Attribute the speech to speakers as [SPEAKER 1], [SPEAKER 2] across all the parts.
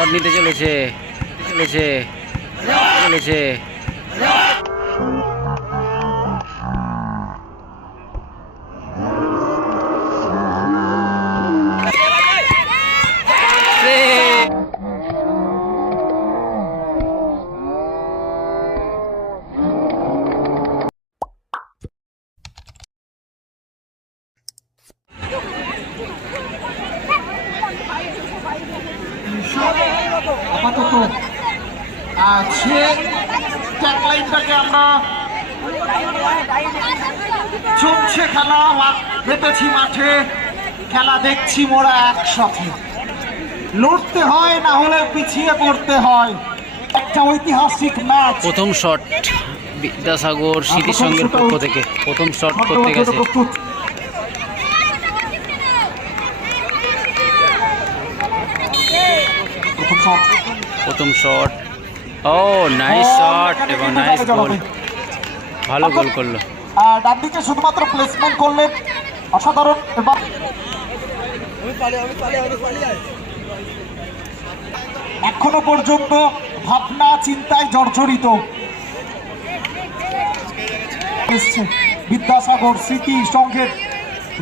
[SPEAKER 1] Shot নিতে চলেছে চলেছে চলেছে।
[SPEAKER 2] আপাতত সে ট্যাগলাইনটাকে আমরা চলছে খেলা মেতেছি মাঠে। খেলা দেখছি মোরা একসাথে। লড়তে হয় না হলে পিছিয়ে পড়তে হয়। একটা ঐতিহাসিক ম্যাচ
[SPEAKER 1] প্রথম শট বিদ্যাসাগর স্মৃতিসংঘের পক্ষ থেকে প্রথম শট করতে গেছে।
[SPEAKER 2] প্রথম শট
[SPEAKER 1] প্রথম শট ও নাইস শট এবং নাইস গোল ভালো গোল করল।
[SPEAKER 2] আহ, ডান দিকে শুধুমাত্র প্লেসমেন্ট করলেন অসাধারণ এবং এখনও পর্যন্ত ভাবনা চিন্তায় জর্জরিত। এসছে বিদ্যাসাগর স্মৃতি সংঘের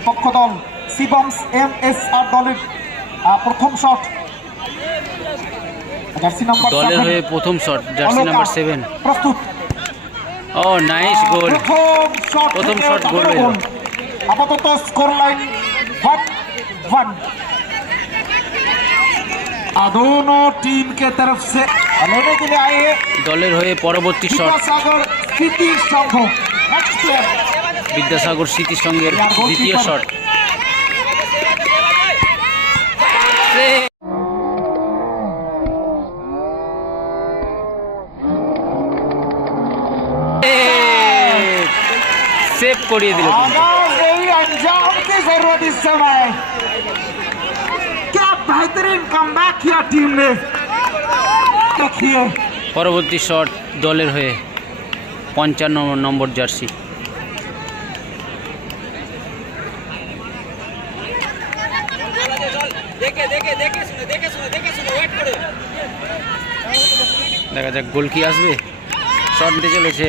[SPEAKER 2] পক্ষ দল শিবমস এম এস আর দলের প্রথম শট
[SPEAKER 1] দলের
[SPEAKER 2] seven,
[SPEAKER 1] হয়ে প্রথম shot jersey
[SPEAKER 2] Alka,
[SPEAKER 1] number seven
[SPEAKER 2] প্রস্তুত
[SPEAKER 1] ও নাইস গোল
[SPEAKER 2] প্রথম শট
[SPEAKER 1] প্রথম
[SPEAKER 2] থেকে
[SPEAKER 1] শট গোল
[SPEAKER 2] তারপরে
[SPEAKER 1] হলো।
[SPEAKER 2] গোল। আপাতত স্কোর লাইন वन वन दोनों टीम के तरफ से लेने के लिए आए हैं
[SPEAKER 1] দলের হয়ে পরবর্তী শট
[SPEAKER 2] विद्यासागर स्थिति संघ नेक्स्ट प्लेयर
[SPEAKER 1] বিদ্যাসাগর স্মৃতিসংঘের দ্বিতীয় শট সেভ করিয়ে দিল
[SPEAKER 2] বেহতরিন কামব্যাক টিম নে দেখিয়ে।
[SPEAKER 1] পরবর্তী শট দলের হয়ে পঞ্চান্ন নম্বর জার্সি দেখা যাক গোল কি আসবে। শট নিতে চলেছে।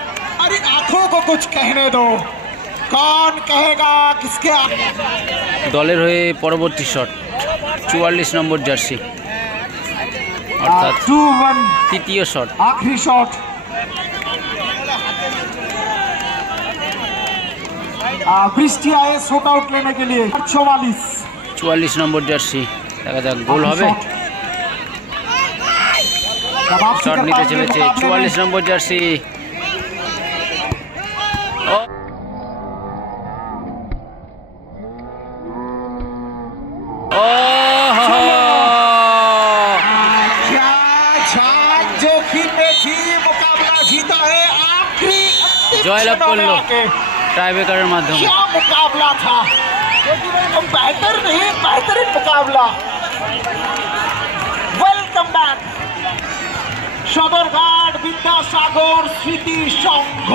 [SPEAKER 2] अरे आंखों को कुछ कहने दो कौन कहेगा किसके आ-
[SPEAKER 1] দলের হয়ে পরবর্তী শট চুয়াল্লিশ নম্বর জার্সি অর্থাৎ
[SPEAKER 2] टू वन
[SPEAKER 1] তৃতীয় শট
[SPEAKER 2] आखिरी शॉट बृष्टि आए शॉट आउट लेने के लिए चौवालीस
[SPEAKER 1] চুয়াল্লিশ নম্বর জার্সি দেখা যাক গোল হবে শট নিতে চলেছে চুয়াল্লিশ নম্বর জার্সি
[SPEAKER 2] क्या जान जोखिम में थी मुकाबला जीता है आखिरी अंतिम
[SPEAKER 1] জয়লাভ
[SPEAKER 2] क्षणों में
[SPEAKER 1] করলো
[SPEAKER 2] आके।
[SPEAKER 1] টাইব্রেকারের মাধ্যমে
[SPEAKER 2] क्या मुकाबला था बेहतर नहीं बेहतरीन मुकाबला वेलकम बैक সদরঘাট বিদ্যাসাগর স্মৃতি সংঘ